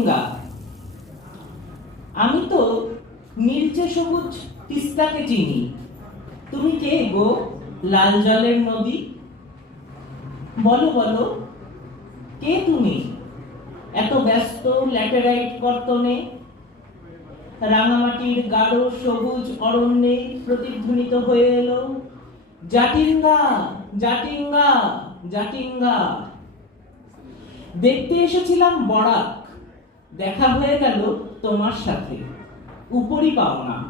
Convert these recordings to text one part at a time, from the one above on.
ডিঙ্গা আমি তো নীলচে সবুজ তিস্তাকে চিনি। তুমি কে গো, লাল জলের নদী? বলো বলো, কে তুমি? এত ব্যস্ত ল্যাটেরাইট কর্তনে, রাঙামাটির গাঢ় সবুজ অরণ্যে প্রতিধ্বনিত হয়ে এলো জাটিঙ্গা জাটিঙ্গা জাটিঙ্গা দেখতে এসেছিলাম বরাত দেখা হয়ে গেল তোমার সাথে। উপরই পাওনা।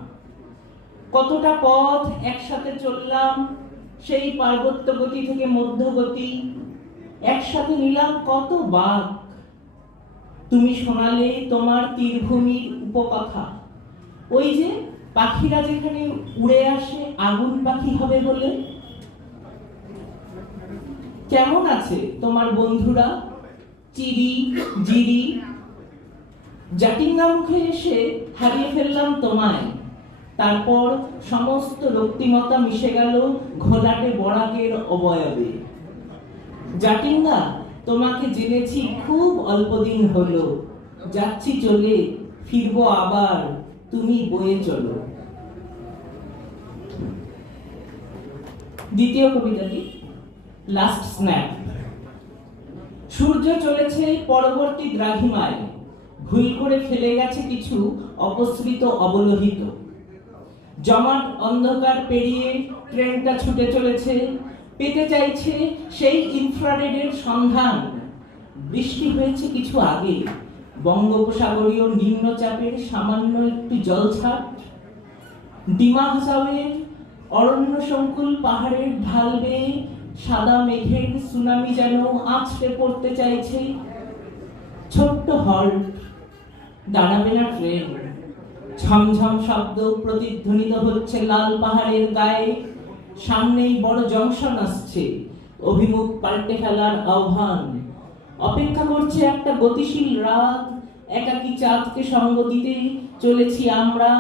কতটা পথ একসাথে চললাম, সেই পার্বত্য গতি থেকে মধ্যগতি। একসাথে নিলাম কত বাঘ। তুমি শোনালে তোমার তীরভূমির উপকথা। ওই যে পাখিরা যেখানে উড়ে আসে, আগুন পাখি হবে বলে। কেমন আছে তোমার বন্ধুরা? চিরি জিরি জাটিঙ্গা মুখে এসে হারিয়ে ফেললাম তোমায়। তারপর সমস্ত রক্তিমতা মিশে গেল ঘোলাটে বরাকের অবয়বে। জাটিঙ্গা তোমাকে জেনেছি খুব অল্প দিন হলো। যাচ্ছি চলে, ফিরবো আবার, তুমি বয়ে চলো। দ্বিতীয় কবিতাটি লাস্ট স্ন্যাপ সূর্য চলেছে পরবর্তী দ্রাঘিমায়। ভুল করে ফেলে গেছে কিছু অপসৃত অবলোহিত। জমাট অন্ধকার পেরিয়ে ট্রেনটা ছুটে চলেছে। পেতে চাইছে সেই ইনফ্রারেডের সন্ধান। বৃষ্টি হয়েছে কিছু আগে। বঙ্গোপসাগরীয় নিম্নচাপের সামান্য একটু জলছাট ডিমা হাসাওয়ের অরণ্য সংকুল পাহাড়ের ঢাল বেয়ে সাদা মেঘের সুনামি যেন আছড়ে পড়তে চাইছে। ছোট্ট হল্ট দাঁড়াবে না ট্রেন। ঝমঝম শব্দ প্রতিধ্বনিত হচ্ছে লাল পাহাড়ের গায়ে। সামনেই বড় জংশন আসছে। অভিমুখ পাল্টে ফেলার আহ্বান। অপেক্ষা করছে একটা গতিশীল রাত। একাকী চাঁদকে সঙ্গ দিতে চলেছি আমরা।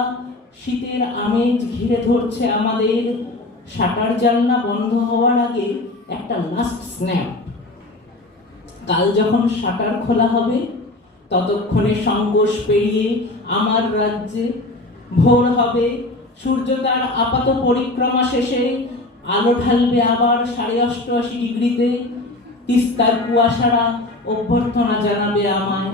শীতের আমেজ ঘিরে ধরছে আমাদের। শাটার জানলা বন্ধ হওয়ার আগে একটা লাস্ট স্ন্যাপ কাল যখন শাটার খোলা হবে ততক্ষণে সংকোষ পেরিয়ে আমার রাজ্যে ভোর হবে। সূর্য তার আপাত পরিক্রমা শেষে আলো ঢালবে আবার সাড়ে অষ্টআশি ডিগ্রিতে। তিস্তার কুয়াশারা অভ্যর্থনা জানাবে আমায়।